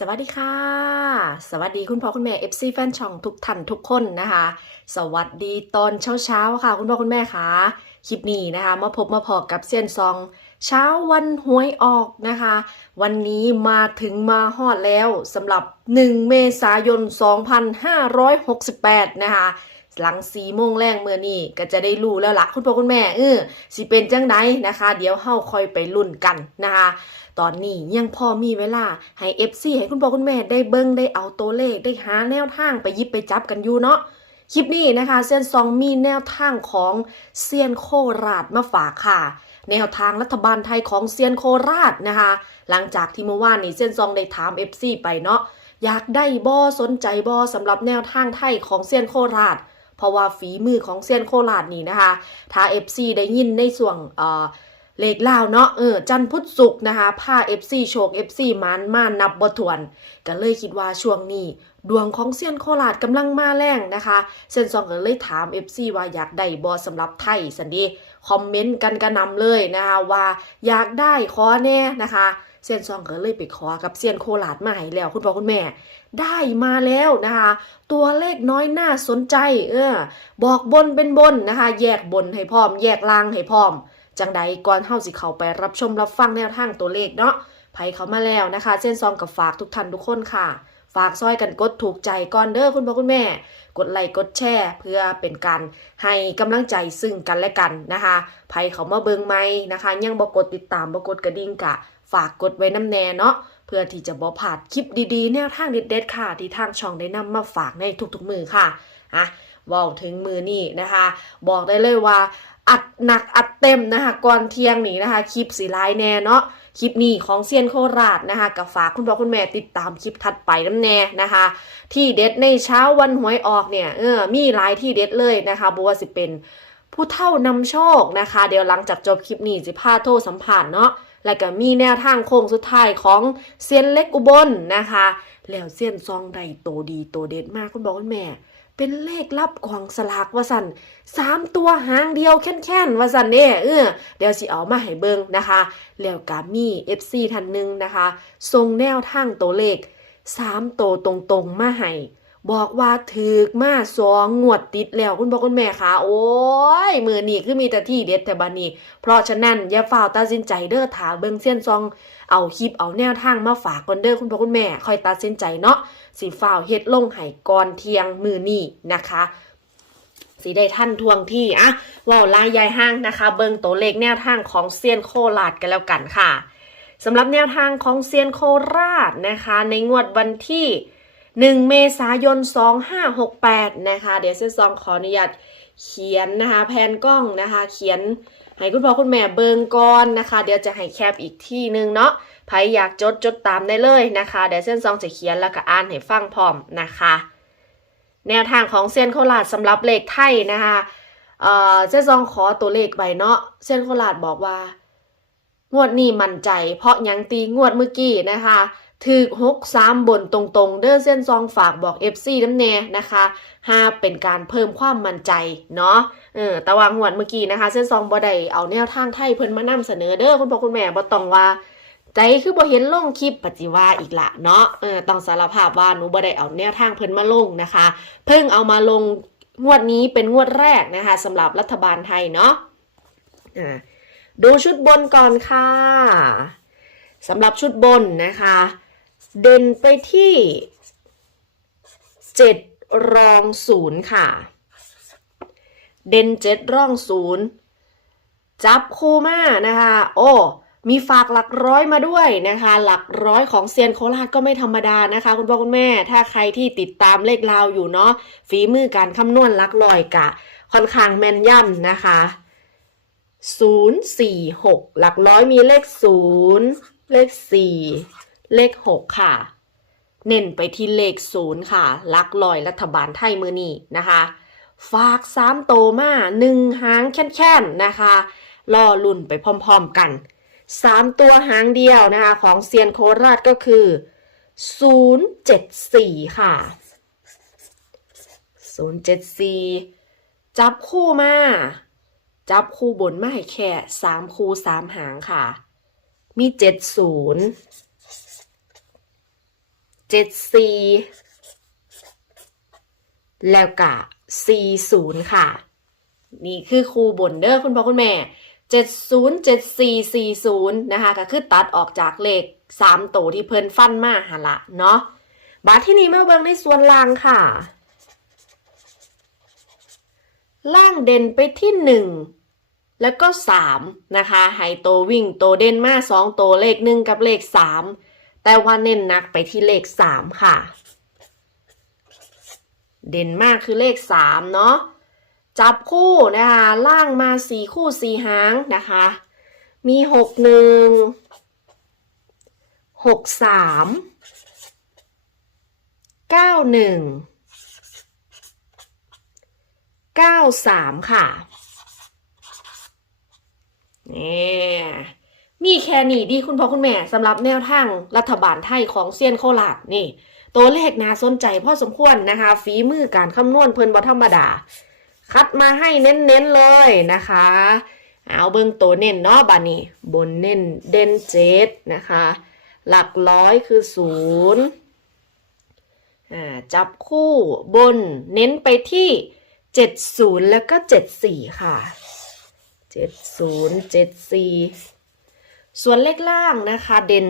สวัสดีค่ะ สวัสดีคุณพ่อคุณแม่ FC แฟนช่องทุกท่านทุกคนนะคะ สวัสดีตอนเช้าๆค่ะ คุณพ่อคุณแม่ค่ะคลิปนี้นะคะ มาพบมาพอกับเซียนซอง เช้าวันหวยออกนะคะ วันนี้มาถึงมาฮอดแล้วสำหรับ 1 เมษายน 2568 นะคะหลังสีโมงแรงเมื่อนี้ก็จะได้รู้แล้วละคุณพ่อคุณแม่เออสิเป็นจังไดนะคะ เดี๋ยวเฮาคอยไปลุ้นกันนะคะ ตอนนี้ยังพอมีเวลา ให้ FC ให้คุณพ่อคุณแม่ได้เบิ้งได้เอาตัวเลขได้หาแนวทางไปยิบไปจับกันอยู่เนาะคลิปนี้นะคะเซียนซองมีแนวทางของเซียนโคราชมาฝากค่ะ แนวทางรัฐบาลไทยของเซียนโคราชนะคะ หลังจากที่เมื่อวานนี้เซียนซองได้ถาม FC ไปเนาะอยากได้บอสนใจบอสำหรับแนวทางไทยของเซียนโคราช เพราะว่าฝีมือของเซียนโคราชนี่นะคะถ้า FC ได้ยินในส่วนเอ่อ เลขลาวเนาะเออจันพุทธศุกร์นะคะผ้า FC โชค FC มันมานับบ่ถ้วนก็เลยคิดว่าช่วงนี้ ดวงของเซียนโคราชกำลังมาแรงนะคะเซียนซองก็เลยถาม FC ว่าอยากได้บอสำหรับไทยสันดีคอมเมนต์กันกระนำเลยนะคะว่าอยากได้ขอแน่นะคะเซียนซองก็เลยไปขอกับเซียนโคราชมาให้แล้วคุณพ่อคุณแม่ ได้มาแล้วนะคะ ตัวเลขน้อยน่าสนใจ เออ บอกบนเป็นบนนะคะ แยกบนให้พร้อม แยกล่างให้พร้อม จังใดก่อนเฮาสิเข้าไปรับชมรับฟังแนวทางตัวเลขเนาะไผเขามาแล้วนะคะ เส้นซองกับฝากทุกท่านทุกคนค่ะ ฝากซอยกันกดถูกใจก่อนเด้อคุณพ่อคุณแม่ กดไลค์กดแชร์เพื่อเป็นการให้กำลังใจซึ่งกันและกันนะคะไผเขามาเบิงไหมนะคะ ยังบ่กดติดตามบ่กดกระดิ่งกะ ฝากกดไว้น้ำแน่เนาะเพื่อที่จะบ่พลาดคลิปดีๆ แนวทางเด็ดๆค่ะ ที่ทางช่องได้นำมาฝากในทุกๆมือค่ะอะเว้าถึงมือนี่นะคะ บอกได้เลยว่า อัดหนักอัดเต็มนะคะก่อนเที่ยงนี้นะคะคลิปสีลายแน่เนาะคลิปนี้ของเซียนโคราชนะคะกับฝากคุณพ่อคุณแม่ติดตามคลิปถัดไปน้ำแน่นะคะ ที่เด็ดในเช้าวันหวยออกเนี่ยเออมีหลายที่เด็ดเลยนะคะบัวสิเป็นผู้เท่านำโชคนะคะ เดี๋ยวหลังจากจบคลิปนี้จะพาโทรสัมผัสเนาะแล้วก็มีแนวทางโค้งสุดท้ายของเซียนเล็กอุบลนะคะ แล้วเซียนซองใดโตดีโตเด็ดมากคุณบอกคุณแม่ เป็นเลขลับของสลากวะสันสามตัวหางเดียวแค่นๆว่าสันเนี่ยเออเดี๋ยวสิเอามาให้เบิงนะคะ แล้วกามี FC ท่านหนึ่งนะคะทรงแนวทางตัวเลขสามตัวตรงๆมาให้ บอกว่าถือมาสองงวดติดแล้วคุณพ่อคุณแม่คะโอ้ยมือนี่คือมีแต่ที่เด็ดแต่บันนี้ เพราะฉะนั้นอย่าฝ่าวตัดสินใจเด้อถาเบิงเส้นซอง เอาคลิปเอาแนวทางมาฝากก่อนเด้อคุณพ่อคุณแม่คอยตัดสินใจเนาะสีฟ้าวเฮ็ดลงไห้ก่อนเที่ยงมือนี่นะคะสีได้ท่านทวงที่อะว่าลายยายห้างนะคะ เบิงตัวเลขแนวทางของเซียนโคราชกันแล้วกันค่ะสำหรับแนวทางของเซียนโคราชนะคะ ในงวดวันที่ 1 เมษายน 2568 นะคะ เดี๋ยวเซนซองขออนุญาตเขียนนะคะแผนกล้องนะคะเขียนให้คุณพ่อคุณแม่เบิงก่อนนะคะ เดี๋ยวจะให้แคปอีกที่นึงเนาะใครอยากจดจดตามได้เลยนะคะเดี๋ยวเส้นซองจะเขียนแล้วก็อ่านให้ฟังพร้อมนะคะ แนวทางของเส้นโคราชสำหรับเลขไทยนะคะเอ่อเส้นซองขอตัวเลขไปเนาะเส้นโคราชบอกว่า งวดนี้มั่นใจ เพราะยังตีงวดเมื่อกี้นะคะ ถือหกสามบนตรงๆ เด้อเส้นซองฝากบอก FC น้ำแน่นะคะห้าเป็นการเพิ่มความมั่นใจเนาะเออต่ว่างวดเมื่อกี้นะคะ เส้นซองบ่ได้เอาแนวทางไทยเพิ่นมานำเสนอเด้อคุณพ่อคุณแม่บ่ต้องว่า ใจคือบ่เห็นลงคลิปปฏิว่าอีกละเนาะเออต้องสารภาพว่าหนูบ่ได้เอาแนวทางเพิ่นมาลงนะคะ เพิ่งเอามาลงงวดนี้เป็นงวดแรกนะคะสำหรับรัฐบาลไทยเนาะอ่าดูชุดบนก่อนค่ะสำหรับชุดบนนะคะ เด่นไปที่ 7 รองศูนย์ค่ะ เด่นเจ็ดร่องศูนย์จับคู่มานะคะ โอ้มีฝากหลักร้อยมาด้วยนะคะ หลักร้อยของเซียนโคราชก็ไม่ธรรมดานะคะ คุณพ่อคุณแม่ ถ้าใครที่ติดตามเลขราวอยู่เนาะฝีมือการคำนวณหลักร้อยกะ ค่อนข้างแม่นย่ำนะคะ 0 4 6 หลักร้อยมีเลข 0 เลข 4 เลข 6 ค่ะ เน้นไปที่เลข0ค่ะ ลักร้อยรัฐบาลไทยมือนี้นะคะ ฝากสามโตมาหนึ่งหางแค่นๆนะคะรอลุ่นไปพร้อมๆกันสามตัวหางเดียวนะคะ ของเซียนโคราชก็คือ 074 ค่ะ 074 จับคู่มา จับคู่บนมาให้แค่สามคู่สามหางค่ะ มี 70 เจ็ดสี่แล้วก็สี่ศูนย์ค่ะ นี่คือครูบนเด้อคุณพ่อคุณแม่เจ็ดศูนย์เจ็ดสี่สี่ศูนย์นะคะก็คือตัดออกจากเลขสามตัวที่เพิ่นฟันมาหนละเนาะบาทที่นี่มาเบิ่งในส่วนล่างค่ะ ล่างเด่นไปที่หนึ่งแล้วก็สามนะคะไฮโตวิ่งโตเด่นมาสองโตเลขหนึ่งกับเลขสาม แต่ว่าเน้นหนักไปที่เลขสามค่ะ เด่นมากคือเลขสามเนาะจับคู่นะคะล่างมาสี่คู่สี่หางนะคะ มีหกหนึ่งหกสามเก้าหนึ่งเก้าสามค่ะนี่ มีแค่นี้ดีคุณพ่อคุณแม่สำหรับแนวทางรัฐบาลไทยของเซียนโคราชนี่ ตัวเลขน่าสนใจพอสมควรนะคะ ฝีมือการคำนวณเพิ่นบ่ธรรมดา คัดมาให้เน้นๆเลยนะคะ เอาเบิ่งตัวเน้นเนาะบานี้ บนเน้นเด่นเจ็ดนะคะ หลักร้อยคือศูนย์จับคู่บนเน้นไปที่ 70 แล้วก็ 74 ค่ะ 70 74 ส่วนเลขล่างนะคะเด่น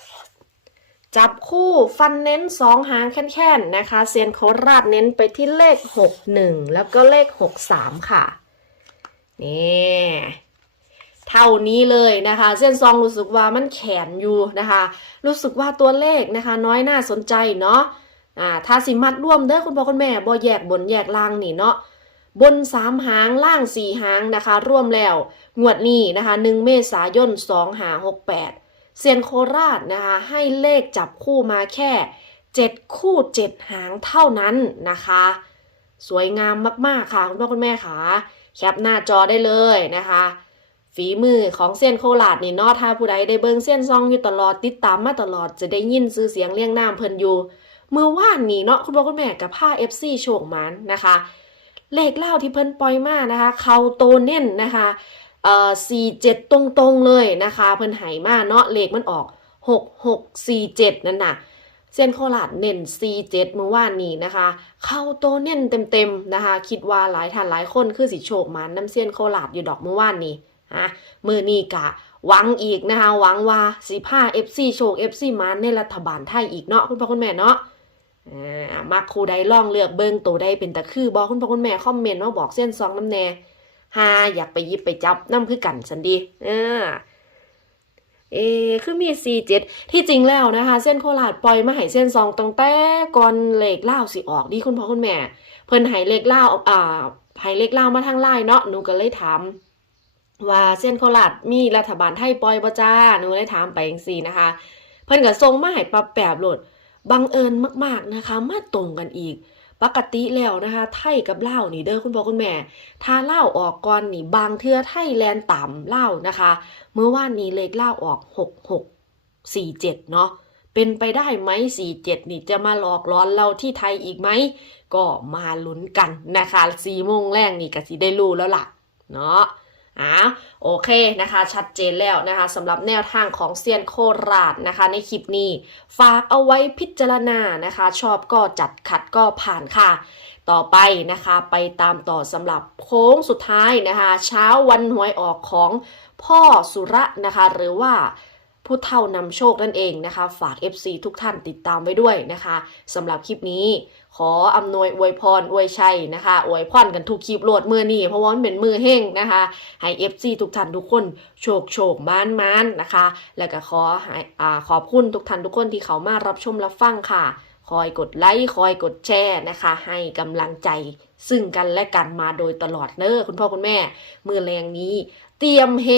3จับคู่ฟันเน้น2หางแค่นๆนะคะเซียนโคราชเน้นไปที่เลข61แล้วก็เลข63ค่ะนี่เท่านี้เลยนะคะ เส้นซองรู้สึกว่ามันแขนอยู่นะคะ รู้สึกว่าตัวเลขนะคะ น้อยน่าสนใจเนาะอ่าถ้าสิมัดร่วมเด้อคุณพ่อคุณแม่บ่แยกบนแยกล่างนี่เนาะ บนสามหางล่างสี่หางนะคะ ร่วมแล้ว งวดนี้นะคะหนึ่งเมษายนสองหาหกแปดเซียนโคราชนะคะ ให้เลขจับคู่มาแค่เจ็ดคู่เจ็ดหางเท่านั้นนะคะ สวยงามมากๆค่ะ คุณพ่อคุณแม่ค่ะแคปหน้าจอได้เลยนะคะ ฝีมือของเซียนโคราชนี่เนาะถ้าผู้ใดได้เบิ่งเซียนซองอยู่ตลอดติดตามมาตลอดจะได้ยินซื้อเสียงเรียงนามเพิ่นอยู่เมื่อว่านนี้เนาะคุณพ่อคุณแม่กับผ้า FC โชคมันนะคะ เลขเล่าที่เพิ่นปล่อยมานะคะเขาโตเน่นนะคะเอ่อ47ตรงๆเลยนะคะ เพิ่นไหมาเนาะเลขมันออก6647นั่นน่ะเส้นโคราชเน้น47เมื่อวานนี้นะคะ เข้าโตเน่นเต็มๆนะคะ คิดว่าหลายท่านหลายคนคือสิโชคมันน้ำเส้นโคราชอยู่ดอกเมื่อวานนี้ฮะมือนี้กะหวังอีกนะคะ หวังว่าสิผ้า FC โชค FC มันในรัฐบาลไทยอีกเนาะคุณพ่อคุณแม่เนาะ มักครูใดลองเลือกเบิ่งตัวใดเป็นตะคือบอกคุณพ่อคุณแม่คอมเมนต์มาบอกเส้นซองน้ำแน่หาอยากไปยิบไปจับน้ำคือกันสันดีเออเอคือมี 47 ที่จริงแล้วนะคะ เส้นโคราชปล่อยมาให้เส้นซองตั้งแต่ก่อนเหลขเล่าสิออกดีคุณพ่อคุณแม่ เพิ่นให้เหลขเล่าอ่าให้เหลขเล่ามาทางไลน์เนาะหนูก็เลยถามว่าเส้นโคราชมีรัฐบาลไทยปล่อยบ่จ้าหนูเลยถามไปจังซี่นะคะ เพิ่นก็ส่งมาให้ปรับแปบโหลด บังเอิญมากๆนะคะ มาตรงกันอีก ปกติแล้วนะคะ ไทยกับเล่านี่เด้อคุณพ่อคุณแม่ ถ้าเล่าออกก่อนนี่บางเทื่อไทยแลนต่ำเล่านะคะ เมื่อวานนี้เลขเล่าออก6647เจ็ดเนาะเป็นไปได้ไหม47นี่จะมาหลอกล้อนเราที่ไทยอีกไหม ก็มาลุ้นกันนะคะ4โมงแรกนี่ก็สิได้รู้แล้วล่ะ เนาะ อ่าโอเคนะคะ ชัดเจนแล้วนะคะสำหรับแนวทางของเซียนโคราชนะคะ ในคลิปนี้ ฝากเอาไว้พิจารณานะคะ ชอบก็จัดขัดก็ผ่านค่ะ ต่อไปนะคะ ไปตามต่อสำหรับโค้งสุดท้ายนะคะ เช้าวันหวยออกของพ่อสุระนะคะ หรือว่า ผู้เท่านำโชคนั่นเองนะคะ ฝาก FC ทุกท่านติดตามไว้ด้วยนะคะสำหรับคลิปนี้ขออำนวยอวยพรอวยชัยนะคะอวยพรกันทุกคลิปโหลดมือนี่เพราะว่ามันเป็นมือเฮงนะคะให้ FC ทุกท่านทุกคนโชคโชคมานมานนะคะ แล้วก็ขอให้ขอบคุณทุกท่านทุกคนที่เขามารับชมรับฟังค่ะ คอยกดไลค์คอยกดแชร์นะคะ ให้กำลังใจซึ่งกันและกันมาโดยตลอดเนอคุณพ่อคุณแม่มือแรงนี้ เตรียมเฮ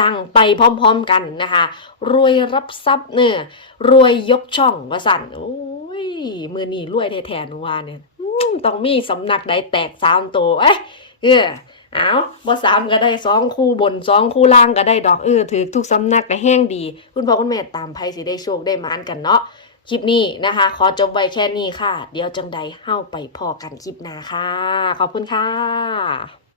ดังๆ ไปพร้อมๆกันนะคะ รวยรับทรัพย์เนอรวยยกช่องวสันโอ้ยมือนี่รวยแท้ๆนูว่าเนี่ยอืมต้องมีสำนักใดแตกสามตัวเอ้ยเออเอาบ่สามก็ได้สองคู่บนสองคู่ล่างก็ได้ดอกเออถือทุกสำนักก็แห้งดี คุณพ่อคุณแม่ตามไพ่สิได้โชคได้มานกันเนาะ คลิปนี้นะคะ ขอจบไว้แค่นี้ค่ะ เดี๋ยวจังใดเข้าไปพอกันคลิปหน้าค่ะ ขอบคุณค่ะ